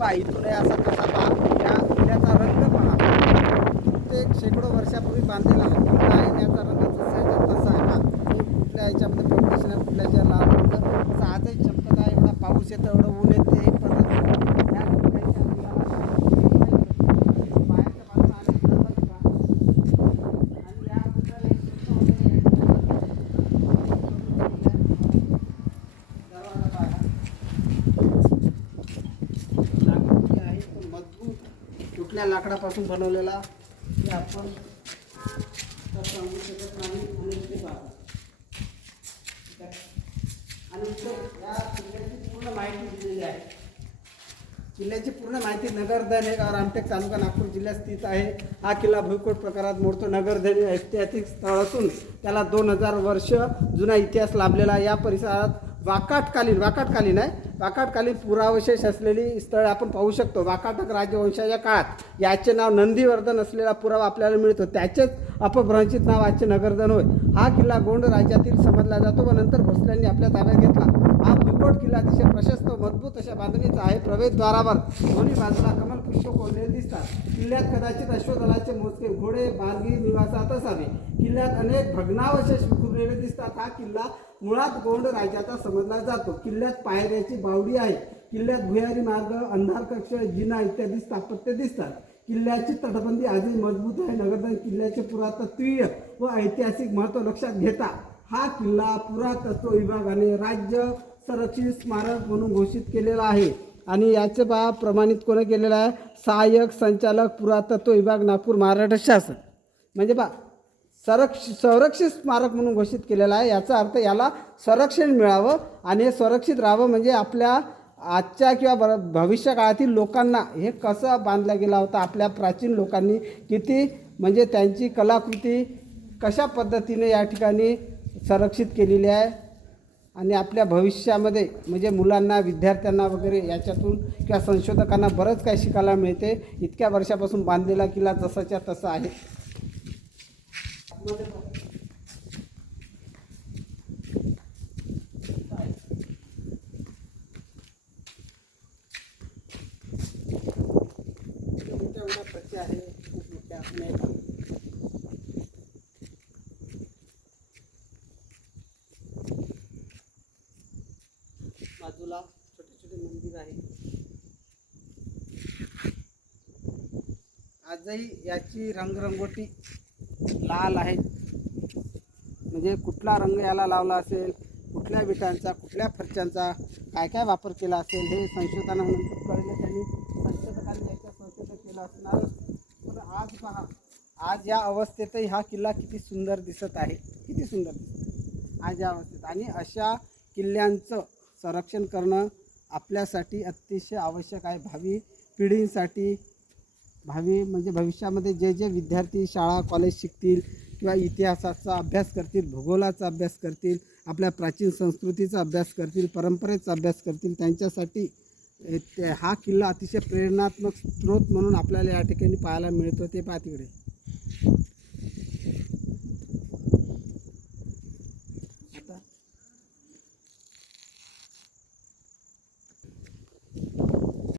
पाहिजे इथून असा कसा पहा या किल्ल्याचा रंग पहा कित्येक शेकडो वर्षापूर्वी बांधलेला हा किल्ला आहे आणि याचा रंग जसाच्या तसा आहे पहा हे कुठल्या याच्यामध्ये प्रोफेशनल कुठल्याच्या लाल रंग असा आजही चमकत आहे एवढा पाऊस येतो एवढं ऊन येते हे पण या किल्ल्याच्या रंगाला बाहेरच्या बाजूला आले तर बघा. आणि याबद्दल एक गोष्ट म्हणजे दरवाजा पहा. लाकूड जे आहे तो मजबूत कुठल्या लाकडापासून बनवलेला हे आपण तर सांगू शकत नाही. आणि इथे आणि इथं या किल्ल्याची पूर्ण माहिती दिलेली आहे. किल्ल्याची पूर्ण माहिती नगरधन हे गाव रामटेक तालुका नागपूर जिल्ह्यात स्थित आहे. हा किल्ला भुईकोट प्रकारात मोडतो. नगरधन हे ऐतिहासिक स्थळ असून त्याला दोन हजार वर्ष जुना इतिहास लाभलेला या परिसरात वाकाटकालीन वाकाटकालीन आहे. वाकाटकालीन पुरावशेष असलेली स्थळ आपण पाहू शकतो. वाकाटक राजवंशाच्या काळात याचे नाव नंदीवर्धन असलेला पुरावा आपल्याला मिळतो. त्याचेच अपभ्रंशित नाव आजचे नगरधन होय. हा किल्ला गोंड राज्यातील समजला जातो व नंतर भोसल्यांनी आपल्या ताब्यात घेतला. हा भुईकोट किल्ला अतिशय प्रशस्त मजबूत अशा बांधणीचा आहे. प्रवेशद्वारावर दोन्ही बाजूला कमल पुष्प कोरलेले दिसतात. किल्ल्यात कदाचित अश्वदलाचे मोजके घोडे बारगी निवासात असावे. किल्ल्यात अनेक भग्नावशेष विखुरलेले दिसतात. हा किल्ला मुळात गोंड राज्याचा समजला जातो. किल्ल्यात पायऱ्याची बावडी आहे. किल्ल्यात भुयारी मार्ग अंधार कक्ष जिना इत्यादी स्थापत्य दिसतात. किल्ल्याची तटबंदी आजही मजबूत आहे. नगरधन किल्ल्याचे पुरातत्वीय व ऐतिहासिक महत्त्व लक्षात घेता हा किल्ला पुरातत्व विभागाने राज्य संरक्षित स्मारक म्हणून घोषित केलेला आहे. आणि याचे बा प्रमाणित कोणी केलेलं आहे? सहाय्यक संचालक पुरातत्व विभाग नागपूर महाराष्ट्र शासन. म्हणजे बा संरक्ष संरक्षित स्मारक म्हणून घोषित केलेला आहे. याचा अर्थ याला संरक्षण मिळावं आणि हे संरक्षित राहावं म्हणजे आपल्या आजच्या किंवा बर भविष्य काळातील लोकांना हे कसं बांधला गेला होता आपल्या प्राचीन लोकांनी किती म्हणजे त्यांची कलाकृती कशा पद्धतीने या ठिकाणी संरक्षित केलेली आहे आणि आपल्या भविष्यामध्ये म्हणजे मुलांना विद्यार्थ्यांना वगैरे याच्यातून किंवा संशोधकांना बरंच काही शिकायला मिळते. इतक्या वर्षापासून बांधलेला किल्ला जसाच्या तसा आहे. बाजूला छोटे छोटे मंदिर आहे. आजही याची रंगरंगोटी लाल आहे. म्हणजे कुठला रंग याला लावला असेल कुठल्या विटांचा कुठल्या फरच्यांचा काय काय वापर केला असेल हे संशोधनानंतर कळलं. त्यांनी संशोधकांनी याच्या संशोधन केलं असणार. पण आज पहा आज या अवस्थेतही हा किल्ला किती सुंदर दिसत आहे. किती सुंदर दिसत आहे. आज या अवस्थेत. आणि अशा किल्ल्यांचं संरक्षण करणं आपल्यासाठी अतिशय आवश्यक आहे. भावी पिढींसाठी भावी म्हणजे भविष्यामध्ये जे जे विद्यार्थी शाळा कॉलेज शिकतील किंवा इतिहासाचा अभ्यास करतील भूगोलाचा अभ्यास करतील आपल्या प्राचीन संस्कृतीचा अभ्यास करतील परंपरेचा अभ्यास करतील त्यांच्यासाठी ते हा किल्ला अतिशय प्रेरणात्मक स्रोत म्हणून आपल्याला या ठिकाणी पाहायला मिळतो. ते पहा तिकडे.